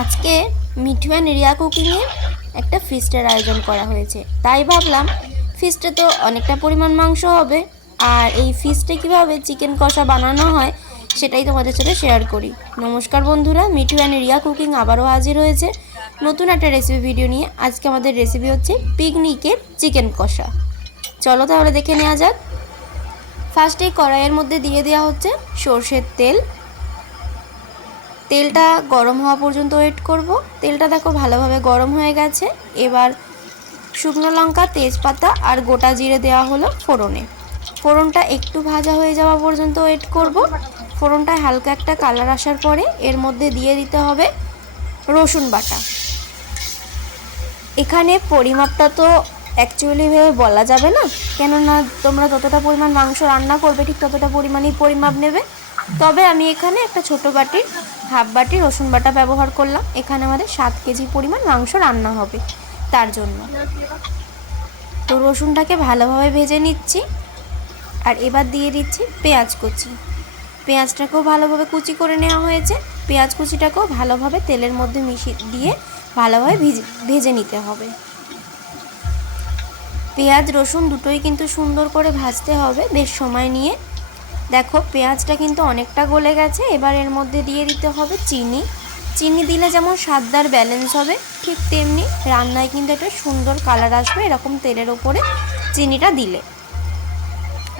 আজকে মিঠু অ্যান্ড রিয়া কুকিংয়ে একটা ফিস্টের আয়োজন করা হয়েছে। তাই ভাবলাম ফিস্টে তো অনেকটা পরিমাণ মাংস হবে, আর এই ফিস্টে কীভাবে চিকেন কষা বানানো হয় সেটাই তোমাদের সাথে শেয়ার করি। নমস্কার বন্ধুরা, মিঠু অ্যান্ড রিয়া কুকিং আবারও হাজির হয়েছে। নতুন একটা রেসিপি ভিডিও নিয়ে আজকে আমাদের রেসিপি হচ্ছে পিকনিকের চিকেন কষা। চলো তাহলে দেখে নেওয়া যাক। ফার্স্টে কড়াইয়ের মধ্যে দিয়ে দেওয়া হচ্ছে সর্ষের তেল তেলটা গরম হওয়া পর্যন্ত ওয়েট করব। তেলটা দেখো ভালোভাবে গরম হয়ে গেছে। এবার শুকনো লঙ্কা, তেজপাতা আর গোটা জিরে দেওয়া হলো ফোড়নে। ফোড়নটা একটু ভাজা হয়ে যাওয়া পর্যন্ত ওয়েট করব। ফোড়নটা হালকা একটা কালার আসার পরে এর মধ্যে দিয়ে দিতে হবে রসুন বাটা। এখানে পরিমাপটা তো অ্যাকচুয়ালি ভেবে বলা যাবে না। কেননা তোমরা যতটা পরিমাণ মাংস রান্না করবে, ঠিক ততটা পরিমাণই পরিমাপ নেবে। তবে আমি এখানে একটা ছোট বাটির হাফ বাটি রসুন বাটা ব্যবহার করলাম। এখানে আমাদের সাত কেজি পরিমাণ মাংস রান্না হবে তার জন্য। তো রসুনটাকে ভালোভাবে ভেজে নিচ্ছি আর এবার দিয়ে দিচ্ছি পেঁয়াজ কুচি। পেঁয়াজটাকেও ভালোভাবে কুচি করে নেওয়া হয়েছে। পেঁয়াজ কুচিটাকেও ভালোভাবে তেলের মধ্যে মিশিয়ে দিয়ে ভালোভাবে ভিজে, ভেজে নিতে হবে। পেঁয়াজ, রসুন দুটোই কিন্তু সুন্দর করে ভাজতে হবে। বেশ সময় নিয়ে দেখো, পেঁয়াজটা কিন্তু অনেকটা গলে গেছে। এবার এর মধ্যে দিয়ে দিতে হবে চিনি। চিনি দিলে যেমন স্বাদদার ব্যালেন্স হবে, ঠিক তেমনি রান্নায় কিন্তু একটা সুন্দর কালার আসবে এরকম তেলের ওপরে চিনিটা দিলে।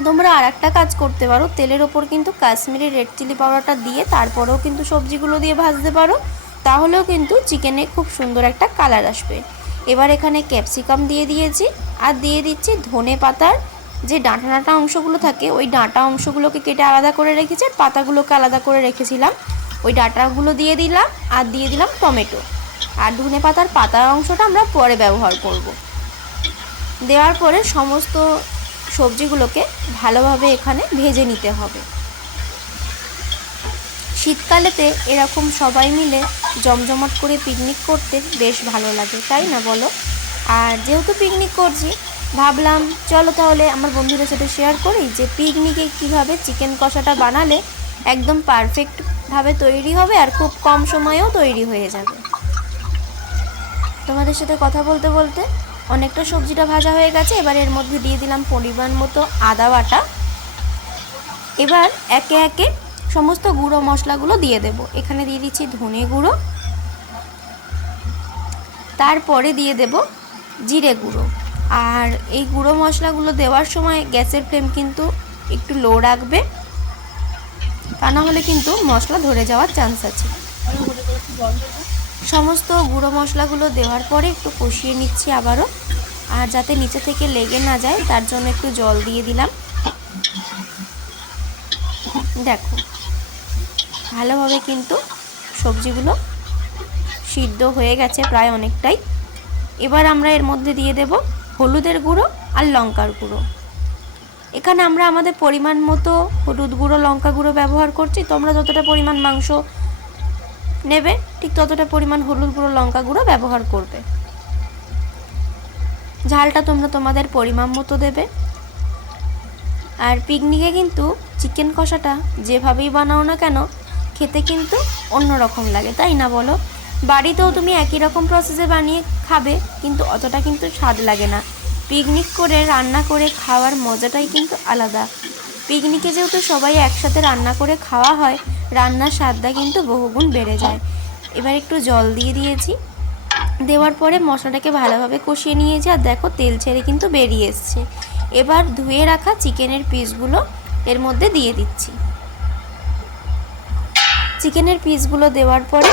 তোমরা আর একটা কাজ করতে পারো, তেলের ওপর কিন্তু কাশ্মীরি রেড চিলি পাউডারটা দিয়ে তারপরেও কিন্তু সবজিগুলো দিয়ে ভাজতে পারো। তাহলেও কিন্তু চিকেনে খুব সুন্দর একটা কালার আসবে। এবার এখানে ক্যাপসিকাম দিয়ে দিয়েছি, আর দিয়ে দিচ্ছি ধনে পাতার যে ডাঁটা ডাঁটা অংশগুলো থাকে, ওই ডাঁটা অংশগুলোকে কেটে আলাদা করে রেখেছি আর পাতাগুলোকে আলাদা করে রেখেছিলাম। ওই ডাঁটাগুলো দিয়ে দিলাম, আর দিয়ে দিলাম টমেটো। আর ধনে পাতার পাতার অংশটা আমরা পরে ব্যবহার করব। দেওয়ার পরে সমস্ত সবজিগুলোকে ভালোভাবে এখানে ভেজে নিতে হবে। শীতকালেতে এরকম সবাই মিলে জমজমাট করে পিকনিক করতে বেশ ভালো লাগে, তাই না বলো? আর যেহেতু পিকনিক করছি ভাবলাম, চলো তাহলে আমার বন্ধুদের সাথে শেয়ার করি যে পিকনিকে কীভাবে চিকেন কষাটা বানালে একদম পারফেক্টভাবে তৈরি হবে আর খুব কম সময়েও তৈরি হয়ে যাবে। তোমাদের সাথে কথা বলতে বলতে অনেকটা সবজিটা ভাজা হয়ে গেছে, এবার এর মধ্যে দিয়ে দিলাম পরিমাণ মতো আদা বাটা। এবার একে একে সমস্ত গুঁড়ো মশলাগুলো দিয়ে দেব। এখানে দিয়ে দিচ্ছি ধনে গুঁড়ো। তারপরে দিয়ে দেব জিরে গুঁড়ো। আর এই গুঁড়ো মশলাগুলো দেওয়ার সময় গ্যাসের ফ্লেম কিন্তু একটু লো রাখবে। তা না হলে কিন্তু মশলা ধরে যাওয়ার চান্স আছে। সমস্ত গুঁড়ো মশলাগুলো দেওয়ার পরে একটু কষিয়ে নিচ্ছি আবারও। আর যাতে নিচে থেকে লেগে না যায়, তার জন্য একটু জল দিয়ে দিলাম। দেখো, ভালোভাবে কিন্তু সবজিগুলো সিদ্ধ হয়ে গেছে প্রায় অনেকটাই। এবার আমরা এর মধ্যে দিয়ে দেব হলুদের গুঁড়ো আর লঙ্কার গুঁড়ো। এখানে আমরা আমাদের পরিমাণ মতো হলুদ গুঁড়ো, লঙ্কা গুঁড়ো ব্যবহার করছি। তোমরা যতটা পরিমাণ মাংস নেবে, ঠিক ততটা পরিমাণ হলুদ গুঁড়ো, লঙ্কা গুঁড়ো ব্যবহার করবে। ঝালটা তোমরা তোমাদের পরিমাণ মতো দেবে। আর পিকনিকে কিন্তু চিকেন কষাটা যেভাবেই বানাও না কেন, খেতে কিন্তু অন্যরকম লাগে, তাই না বলো? বাড়িতেও তুমি একই রকম প্রসেসে বানিয়ে খাবে, কিন্তু অতটা কিন্তু স্বাদ লাগে না। পিকনিক করে রান্না করে খাওয়ার মজাটাই কিন্তু আলাদা। পিকনিকে যেহেতু সবাই একসাথে রান্না করে খাওয়া হয়, রান্নার স্বাদটা কিন্তু বহুগুণ বেড়ে যায়। এবার একটু জল দিয়ে দিয়েছি। দেওয়ার পরে মশলাটাকে ভালোভাবে কষিয়ে নিয়েছি আর দেখো তেল ছেড়ে কিন্তু বেরিয়ে এসছে। এবার ধুয়ে রাখা চিকেনের পিসগুলো এর মধ্যে দিয়ে দিচ্ছি। চিকেনের পিসগুলো দেওয়ার পরে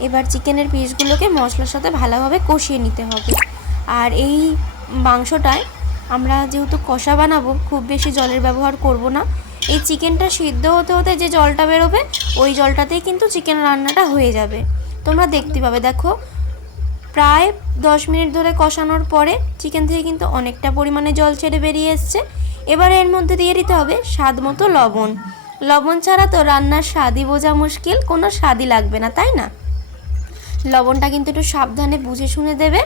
এবার চিকেনের পিসগুলোকে মশলার সাথে ভালোভাবে কষিয়ে নিতে হবে। আর এই মাংসটায় আমরা যেহেতু কষা বানাবো, খুব বেশি জলের ব্যবহার করব না। এই চিকেনটা সিদ্ধ হতে হতে যে জলটা বেরোবে, ওই জলটাতেই কিন্তু চিকেন রান্নাটা হয়ে যাবে। তোমরা দেখতে পাবে, দেখো, প্রায় দশ মিনিট ধরে কষানোর পরে চিকেন থেকে কিন্তু অনেকটা পরিমাণে জল ছেড়ে বেরিয়ে এসছে। এবার এর মধ্যে দিয়ে দিতে হবে স্বাদ মতো লবণ। লবণ ছাড়া তো রান্নার স্বাদই বোঝা মুশকিল, কোনো স্বাদই লাগবে না, তাই না? লবণটা কিন্তু একটু সাবধানে বুঝে শুনে দেবে।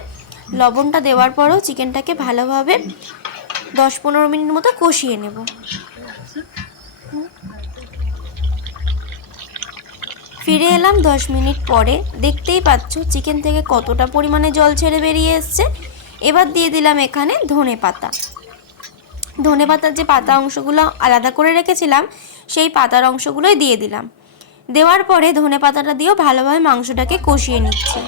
লবণটা দেওয়ার পরেও চিকেনটাকে ভালোভাবে দশ পনেরো মিনিট মতো কষিয়ে নেব। ফিরে এলাম দশ মিনিট পরে। দেখতেই পাচ্ছ চিকেন থেকে কতটা পরিমাণে জল ছেড়ে বেরিয়ে এসছে। এবার দিয়ে দিলাম এখানে ধনে পাতা। ধনে পাতার যে পাতা অংশগুলো আলাদা করে রেখেছিলাম, সেই পাতার অংশগুলোই দিয়ে দিলাম। দেওয়ার পরে ধনে পাতাটা দিয়েও ভালোভাবে মাংসটাকে কষিয়ে নিচ্ছি।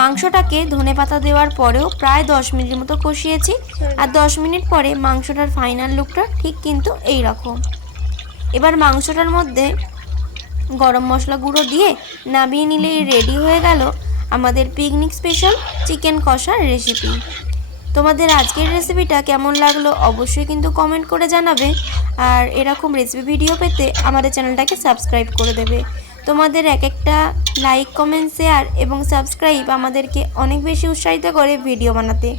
মাংসটাকে ধনে পাতা দেওয়ার পরেও প্রায় দশ মিনিট মতো কষিয়েছি। আর দশ মিনিট পরে মাংসটার ফাইনাল লুকটা ঠিক কিন্তু এই রকম এবার মাংসটার মধ্যে গরম মশলা গুঁড়ো দিয়ে নামিয়ে নিলেই রেডি হয়ে গেল আমাদের পিকনিক স্পেশাল চিকেন কষার রেসিপি তোমাদের আজকের রেসিপিটা কেমন লাগল অবশ্যই কিন্তু কমেন্ট করে জানাবে। আর এরকম রেসিপি ভিডিও পেতে আমাদের চ্যানেলটাকে সাবস্ক্রাইব করে দেবে। তোমাদের এক একটা লাইক কমেন্ট শেয়ার এবং সাবস্ক্রাইব আমাদেরকে অনেক বেশি উৎসাহিত করে ভিডিও বানাতে।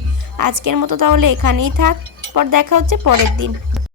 আজকের মতো তাহলে এখানেই থাক। পর দেখা হচ্ছে পরের দিন।